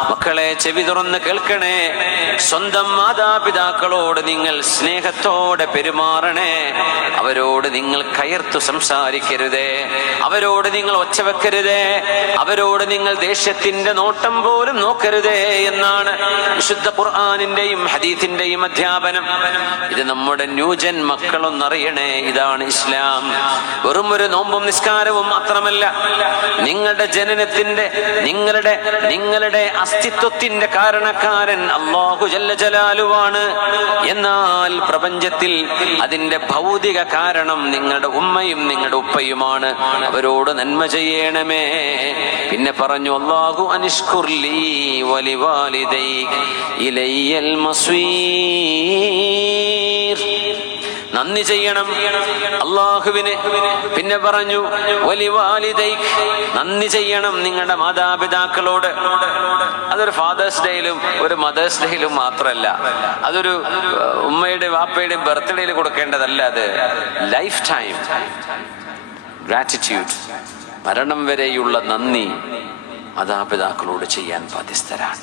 മക്കളെ, ചെവി തുറന്ന് കേൾക്കണേ. സ്വന്തം മാതാപിതാക്കളോട് നിങ്ങൾ സ്നേഹത്തോടെ പെരുമാറണേ. അവരോട് നിങ്ങൾ കയർത്തു സംസാരിക്കരുതേ, അവരോട് നിങ്ങൾ ഒച്ച വെക്കരുതേ, അവരോട് നിങ്ങൾ ദേഷ്യത്തിന്റെ നോട്ടം പോലും നോക്കരുതേ എന്നാണ് വിശുദ്ധ ഖുർആനിന്റെയും ഹദീസിന്റെയും അധ്യാപനം. ഇത് നമ്മുടെ ന്യൂജൻ മക്കളൊന്നറിയണേ. ഇതാണ് ഇസ്ലാം. വെറും ഒരു നോമ്പും നിസ്കാരവും മാത്രമല്ല. നിങ്ങളുടെ ജനനത്തിന്റെ, നിങ്ങളുടെ അസ്തിത്വത്തിന്റെ കാരണക്കാരൻ അല്ലാഹു ജല്ല ജലാലുവാണ്. എന്നാൽ പ്രപഞ്ചത്തിൽ അതിന്റെ ഭൗതിക കാരണം നിങ്ങളുടെ ഉമ്മയും നിങ്ങളുടെ ഉപ്പയുമാണ്. അവരോട് നന്മ ചെയ്യണമേ. പിന്നെ പറഞ്ഞു, അല്ലാഹു അനിഷ്കുർലി വലിവാലിദൈക ഇലയ്യൽ മസ്വീർ. നന്ദി ചെയ്യണം അള്ളാഹുവിന്. പിന്നെ പറഞ്ഞു വലിവാലിദൈക്, നന്ദി ചെയ്യണം നിങ്ങളുടെ മാതാപിതാക്കളോട്. അതൊരു ഫാദേഴ്സ് ഡേയിലും ഒരു മദേഴ്സ് ഡേയിലും മാത്രമല്ല, അതൊരു ഉമ്മയുടെയും വാപ്പയുടെയും ബർത്ത്ഡേയിൽ കൊടുക്കേണ്ടതല്ല. അത് ലൈഫ് ടൈം ഗ്രാറ്റിറ്റ്യൂഡ്, മരണം വരെയുള്ള നന്ദി മാതാപിതാക്കളോട് ചെയ്യാൻ ബാധ്യസ്ഥരാണ്.